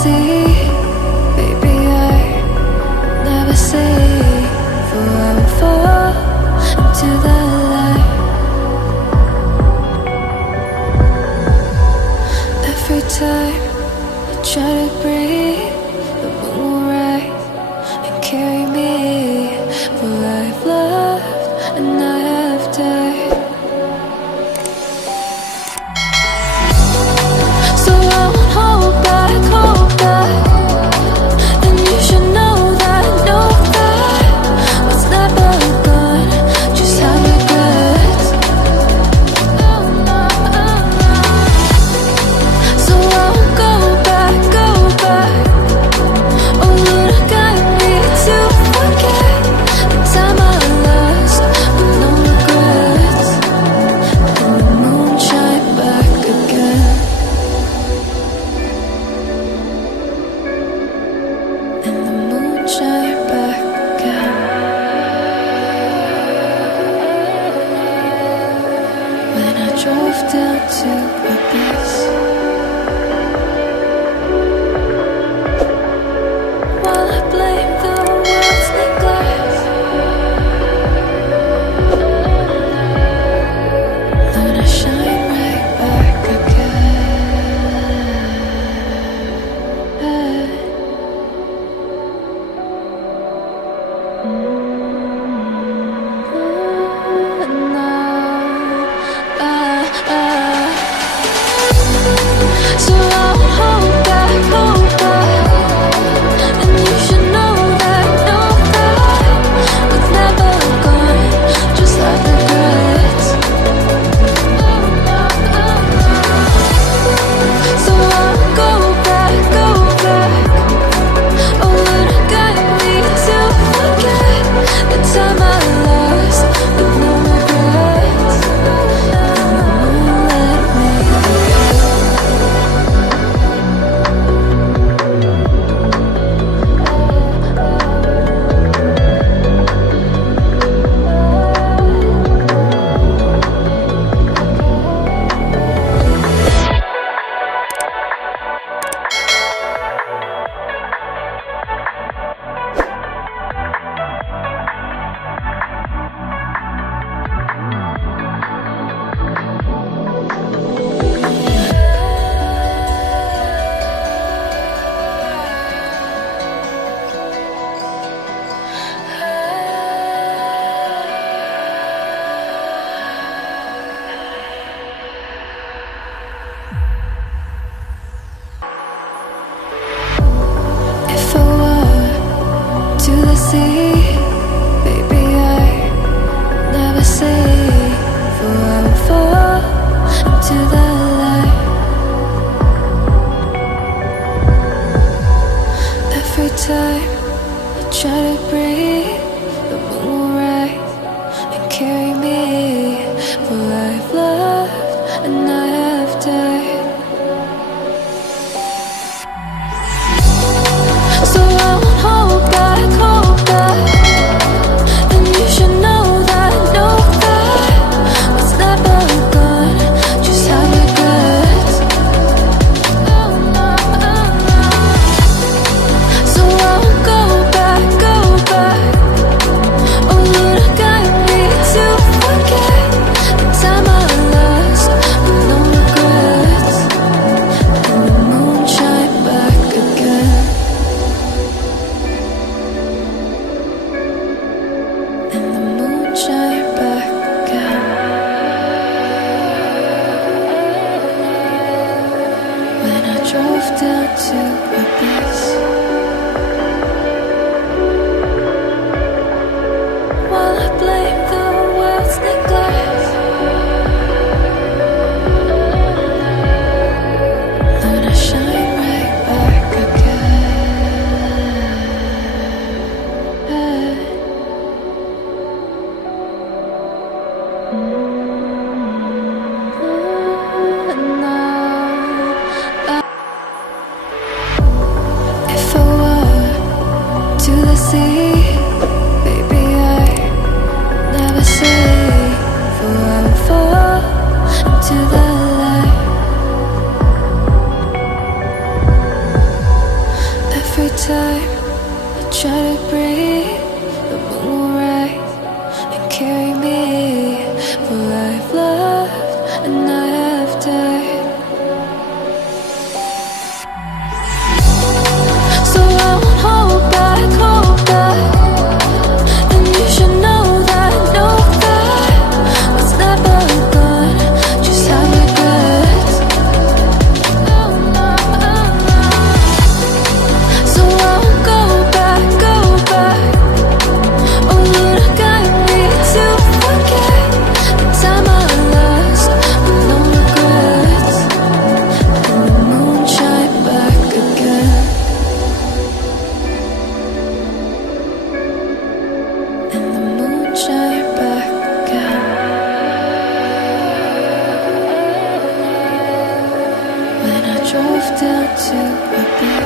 sea, baby, I never say, for I will fall into the light. Every time I try to breathe, the moon will rise and carry me, for I've loved and I have died. So I won't hold back, and you should know that what's never gone just have regrets. So I won't go back. Oh, look at me to forget the time I lost with no regrets. And the moon shine back again. And the moon shine back again. When I drove down to abyss, while I blame the world's neglect, then I shine right back again. So I won't hold back, and you should know that what's never gone just like regrets. So I won't go back. Oh, look at me to forget the time I lost with no regrets. And the moon let me If I were to the sea, baby, I never say, for I will fall into the light. Every time I try to breathe, the moon will rise and carry me, for I've loved and I have died. So I won't hold back, and you should know that what's never gone just have regrets. So I won't go back. Oh, look at me to forget the time I lost with no regrets. And the moon shine back again. And the moon shine back again. When I drove down to abyss, while I blame the world's neglect, then I shine right back again. and I have died. So I won't hold back, and you should know that what's never gone just have regrets. So I won't go back. Oh, would I guide me to forget the time I lost with no regrets? And the moon shine back again. And the moon shine back again. When I drove down to a beach,